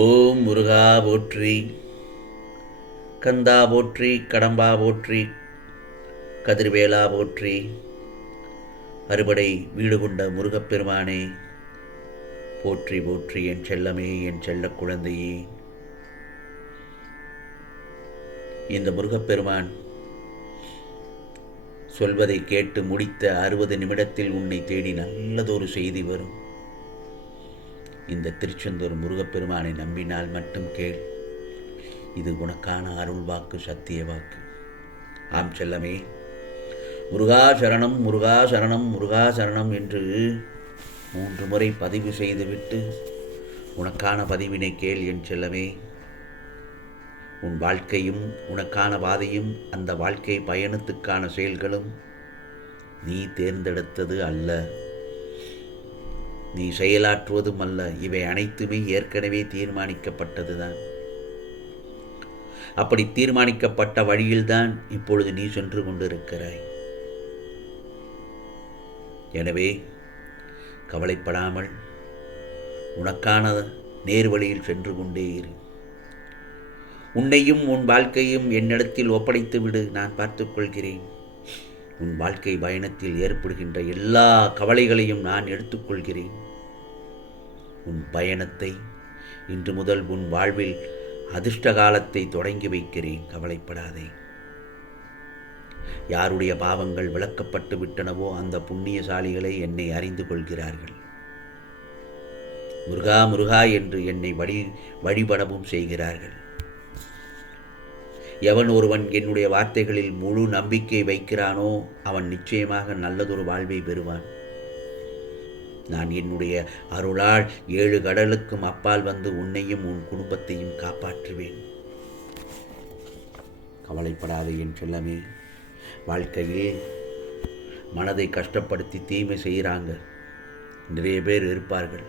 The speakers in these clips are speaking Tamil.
ஓம் முருகா போற்றி, கந்தா போற்றி, கடம்பா போற்றி, கதிர்வேலா போற்றி, அறுபடை வீடு கொண்ட முருகப்பெருமானே போற்றி போற்றி. என் செல்லமே, என் செல்ல குழந்தையே, இந்த முருகப்பெருமான் சொல்வதை கேட்டு முடித்த 60 நிமிடத்தில் உன்னை தேடி நல்லதொரு செய்தி வரும். இந்த திருச்செந்தூர் முருகப்பெருமானை நம்பினால் மட்டும் கேள். இது உனக்கான அருள் வாக்கு, சத்திய வாக்கு. ஆம் செல்லமே, முருகா சரணம், முருகா சரணம், முருகா சரணம் என்று 3 முறை பதிவு செய்துவிட்டு உனக்கான பதிவினை கேள் என் செல்லமே. உன் வாழ்க்கையும் உனக்கான பாதையும் அந்த வாழ்க்கை பயணத்துக்கான செயல்களும் நீ தேர்ந்தெடுத்தது அல்ல, நீ செயலாற்றுவதும் அல்ல. இவை அனைத்துமே ஏற்கனவே தீர்மானிக்கப்பட்டதுதான். அப்படி தீர்மானிக்கப்பட்ட வழியில்தான் இப்பொழுது நீ சென்று கொண்டிருக்கிறாய். எனவே கவலைப்படாமல் உனக்கான நேர்வழியில் சென்று கொண்டே இரு. உன்னையும் உன் வாழ்க்கையும் என்னிடத்தில் ஒப்படைத்து விடு, நான் பார்த்துக்கொள்கிறேன். உன் வாழ்க்கை பயணத்தில் ஏற்படுகின்ற எல்லா கவலைகளையும் நான் எடுத்துக்கொள்கிறேன். உன் பயணத்தை இன்று முதல் உன் வாழ்வில் அதிர்ஷ்ட காலத்தை தொடங்கி வைக்கிறேன். கவலைப்படாதே. யாருடைய பாவங்கள் விளக்கப்பட்டு விட்டனவோ அந்த புண்ணியசாலிகளை என்னை அறிந்து கொள்கிறார்கள். முருகா முருகா என்று என்னை வழிபடவும் செய்கிறார்கள். எவன் ஒருவன் என்னுடைய வார்த்தைகளில் முழு நம்பிக்கை வைக்கிறானோ அவன் நிச்சயமாக நல்லதொரு வாழ்வை பெறுவான். நான் என்னுடைய அருளால் 7 கடலுக்கும் அப்பால் வந்து உன்னையும் உன் குடும்பத்தையும் காப்பாற்றுவேன். கவலைப்படாதே என் செல்லமே. வாழ்க்கையில் மனதை கஷ்டப்படுத்தி தீமை செய்கிறாங்க நிறைய பேர் இருப்பார்கள்.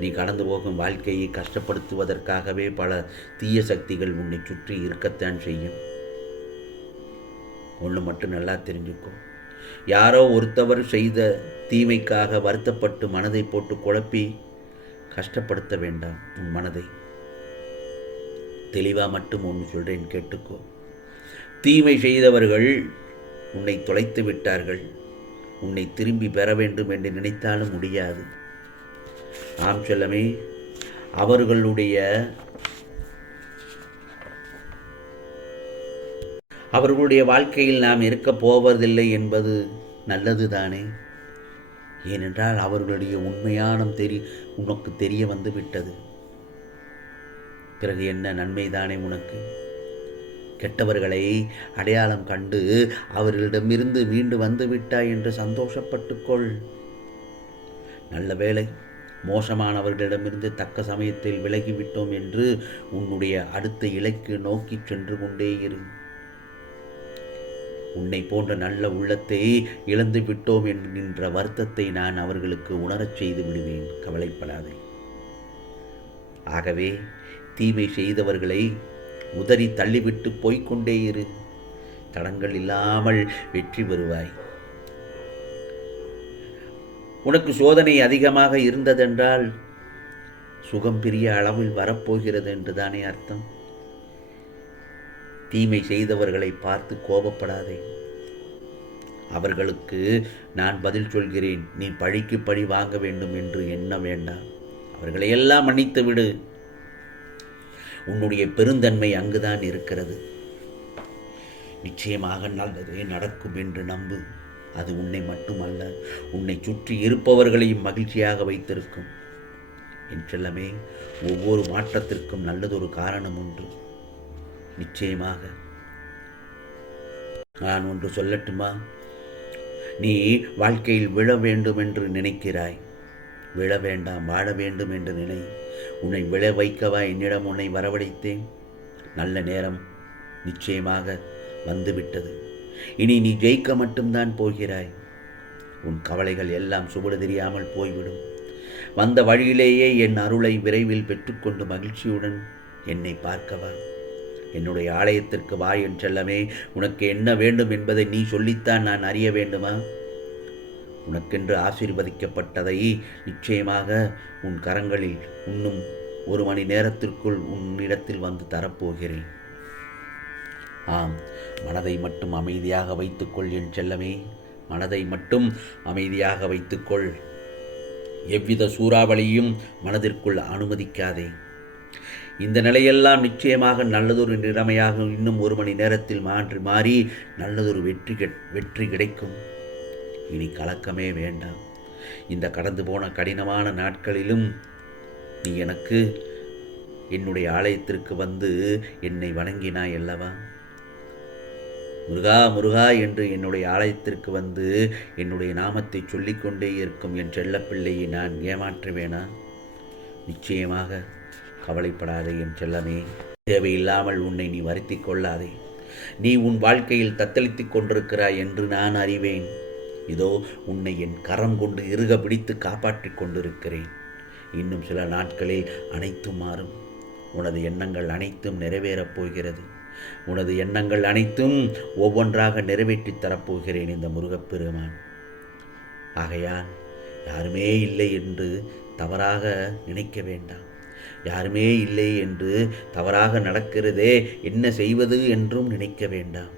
நீ கடந்து போகும் வாழ்க்கையை கஷ்டப்படுத்துவதற்காகவே பல தீய சக்திகள் உன்னை சுற்றி இருக்கத்தான் செய்யும். ஒன்று மட்டும் நல்லா தெரிஞ்சுக்கோ. யாரோ ஒருத்தவர் செய்த தீமைக்காக வருத்தப்பட்டு மனதை போட்டு குழப்பி கஷ்டப்படுத்த வேண்டாம். உன் மனதை தெளிவாக மட்டும் ஒன்று சொல்கிறேன், கேட்டுக்கோ. தீமை செய்தவர்கள் உன்னை தொலைத்து விட்டார்கள். உன்னை திரும்பி பெற வேண்டும் என்று நினைத்தாலும் முடியாது. ஆம் செல்லமே, அவர்களுடைய வாழ்க்கையில் நாம் இருக்கப் போவதில்லை என்பது நல்லது தானே. ஏனென்றால் அவர்களுடைய உண்மையான உனக்கு தெரிய வந்து விட்டது. பிறகு என்ன நன்மைதானே உனக்கு? கெட்டவர்களை அடையாளம் கண்டு அவர்களிடமிருந்து மீண்டு வந்து விட்டாய் என்று சந்தோஷப்பட்டுக்கொள். நல்ல வேளை, மோசமானவர்களிடமிருந்து தக்க சமயத்தில் விலகிவிட்டோம் என்று உன்னுடைய அடுத்த இலக்கு நோக்கி சென்று கொண்டே இரு. உன்னை போன்ற நல்ல உள்ளத்தை இழந்து விட்டோம் என்கின்ற வருத்தத்தை நான் அவர்களுக்கு உணரச் செய்து விடுவேன். கவலைப்படாதே. ஆகவே தீமை செய்தவர்களை உதறி தள்ளிவிட்டு போய்கொண்டே இரு. தடங்கள் இல்லாமல் வெற்றி பெறுவாய். உனக்கு சோதனை அதிகமாக இருந்ததென்றால் சுகம் பெரிய அளவில் வரப்போகிறது என்றுதானே அர்த்தம். தீமை செய்தவர்களை பார்த்து கோபப்படாதே. அவர்களுக்கு நான் பதில் சொல்கிறேன். நீ பழிக்கு பழி வாங்க வேண்டும் என்று எண்ண வேண்டாம். அவர்களையெல்லாம் மன்னித்து விடு. உன்னுடைய பெருந்தன்மை அங்குதான் இருக்கிறது. நிச்சயமாக நல்லதே நடக்கும் என்று நம்பு. அது உன்னை மட்டுமல்ல, உன்னை சுற்றி இருப்பவர்களையும் மகிழ்ச்சியாக வைத்திருக்கும். என் செல்லமே, ஒவ்வொரு மாற்றத்திற்கும் நல்லதொரு காரணம் உண்டு. நிச்சயமாக. நான் ஒன்று சொல்லட்டுமா? நீ வாழ்க்கையில் விழ வேண்டும் என்று நினைக்கிறாய். விழ வேண்டாம், வாழ வேண்டும் என்று நினை. உன்னை விழ வைக்கவா என்னிடம் உன்னை வரவழைத்தேன்? நல்ல நேரம் நிச்சயமாக வந்துவிட்டது. இனி நீ ஜெயிக்க மட்டும்தான் போகிறாய். உன் கவலைகள் எல்லாம் சுவடு தெரியாமல் போய்விடும். வந்த வழியிலேயே என் அருளை விரைவில் பெற்றுக்கொண்டு மகிழ்ச்சியுடன் என்னை பார்க்கவா. என்னுடைய ஆலயத்திற்கு வா என் செல்லமே. உனக்கு என்ன வேண்டும் என்பதை நீ சொல்லித்தான் நான் அறிய வேண்டுமா? உனக்கென்று ஆசீர்வதிக்கப்பட்டதை நிச்சயமாக உன் கரங்களில் இன்னும் 1 மணி நேரத்திற்குள் உன்னிடத்தில் வந்து தரப்போகிறேன். ஆம், மனதை மட்டும் அமைதியாக வைத்துக்கொள் என் செல்லமே, மனதை மட்டும் அமைதியாக வைத்துக்கொள். எவ்வித சூறாவளியும் மனதிற்குள் அனுமதிக்காதே. இந்த நிலையெல்லாம் நிச்சயமாக நல்லதொரு நிலைமையாக இன்னும் 1 மணி நேரத்தில் மாறி நல்லதொரு வெற்றி கிடைக்கும். இனி கலக்கமே வேண்டாம். இந்த கடந்து போன கடினமான நாட்களிலும் நீ எனக்கு என்னுடைய ஆலயத்திற்கு வந்து என்னை வணங்கினாய் அல்லவா? முருகா முருகா என்று என்னுடைய ஆலயத்திற்கு வந்து என்னுடைய நாமத்தை சொல்லிக்கொண்டே இருக்கும் என் செல்லப்பிள்ளையை நான் ஏமாற்றுவேனா? நிச்சயமாக கவலைப்படாதே என் செல்லமே. தேவையில்லாமல் உன்னை நீ வருத்தி கொள்ளாதே. நீ உன் வாழ்க்கையில் தத்தளித்துக் கொண்டிருக்கிறாய் என்று நான் அறிவேன். இதோ உன்னை என் கரம் கொண்டு இறுக பிடித்து காப்பாற்றிக் கொண்டிருக்கிறேன். இன்னும் சில நாட்களில் அனைத்தும் மாறும். உனது எண்ணங்கள் அனைத்தும் நிறைவேறப் போகிறது. உனது எண்ணங்கள் அனைத்தும் ஒவ்வொன்றாக நிறைவேற்றித் தரப்போகிறேன் இந்த முருகப்பெருமான். ஆகையால் யாருமே இல்லை என்று தவறாக நினைக்க வேண்டாம். யாருமே இல்லை என்று தவறாக நடக்கிறதே, என்ன செய்வது என்றும் நினைக்க வேண்டாம்.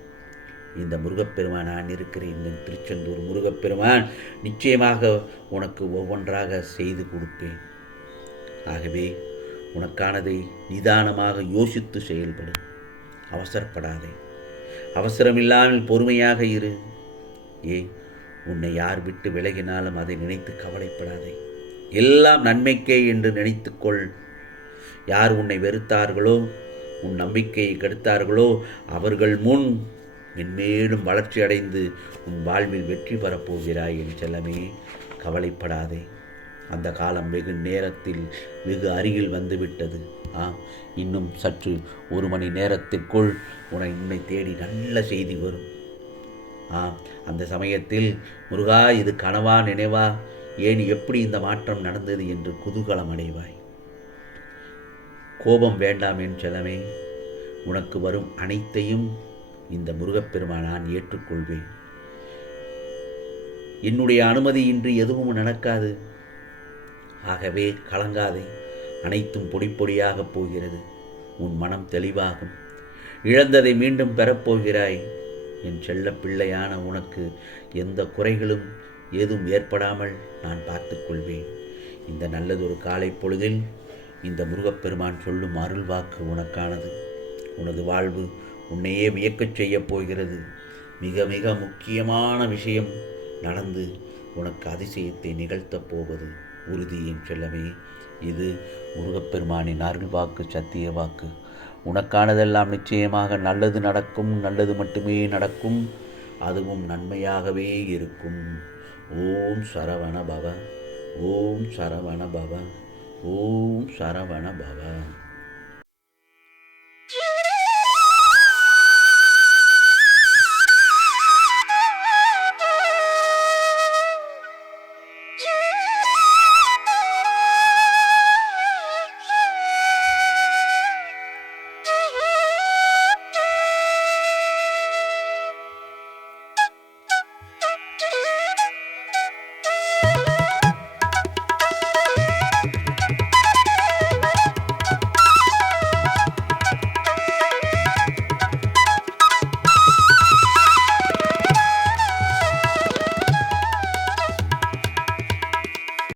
இந்த முருகப்பெருமான் நான் இருக்கிறேன். இந்த திருச்செந்தூர் முருகப்பெருமான் நிச்சயமாக உனக்கு ஒவ்வொன்றாக செய்து கொடுப்பேன். ஆகவே உனக்கானதை நிதானமாக யோசித்து செயல்படு. அவசரப்படாதே. அவசரமில்லாமல் பொறுமையாக இரு. உன்னை யார் விட்டு விலகினாலும் அதை நினைத்து கவலைப்படாதே. எல்லாம் நன்மைக்கே என்று நினைத்துக்கொள். யார் உன்னை வெறுத்தார்களோ, உன் நம்பிக்கையை கெடுத்தார்களோ, அவர்கள் முன் மென்மேலும் வளர்ச்சி அடைந்து உன் வாழ்வில் வெற்றி பெறப்போகிறாய் என் செல்லமே. கவலைப்படாதே. அந்த காலம் வெகு நேரத்தில் வெகு அருகில் வந்துவிட்டது. இன்னும் சற்று 1 மணி நேரத்திற்குள் உன்னை தேடி நல்ல செய்தி வரும். அந்த சமயத்தில் முருகா, இது கனவா நினைவா, ஏன் எப்படி இந்த மாற்றம் நடந்தது என்று குதூகலம் அடைவாய். கோபம் வேண்டாம் என் செல்லமே. உனக்கு வரும் அனைத்தையும் இந்த முருகப்பெருமான் நான் ஏற்றுக்கொள்வேன். என்னுடைய அனுமதியின்றி எதுவும் நடக்காது. ஆகவே கலங்காதே. அனைத்தும் பொடி பொடியாகப் போகிறது. உன் மனம் தெளிவாகும். இழந்ததை மீண்டும் பெறப்போகிறாய். என் செல்ல பிள்ளையான உனக்கு எந்த குறைகளும் ஏதும் ஏற்படாமல் நான் பார்த்துக்கொள்வேன். இந்த நல்லதொரு காலை பொழுதில் இந்த முருகப்பெருமான் சொல்லும் அருள் வாக்கு உனக்கானது. உனது வாழ்வு உன்னையே வியக்கச் செய்யப் போகிறது. மிக மிக முக்கியமான விஷயம் நடந்து உனக்கு அதிசயத்தை நிகழ்த்தப் போவது உறுதி என் செல்லமே. இது முருகப்பெருமானின் அருள் வாக்கு, சத்திய வாக்கு. உனக்கானதெல்லாம் நிச்சயமாக நல்லது நடக்கும். நல்லது மட்டுமே நடக்கும். அதுவும் நன்மையாகவே இருக்கும். ஓம் சரவண பவ. ஓம் சரவண பவ. ஓம் சரவண பவ.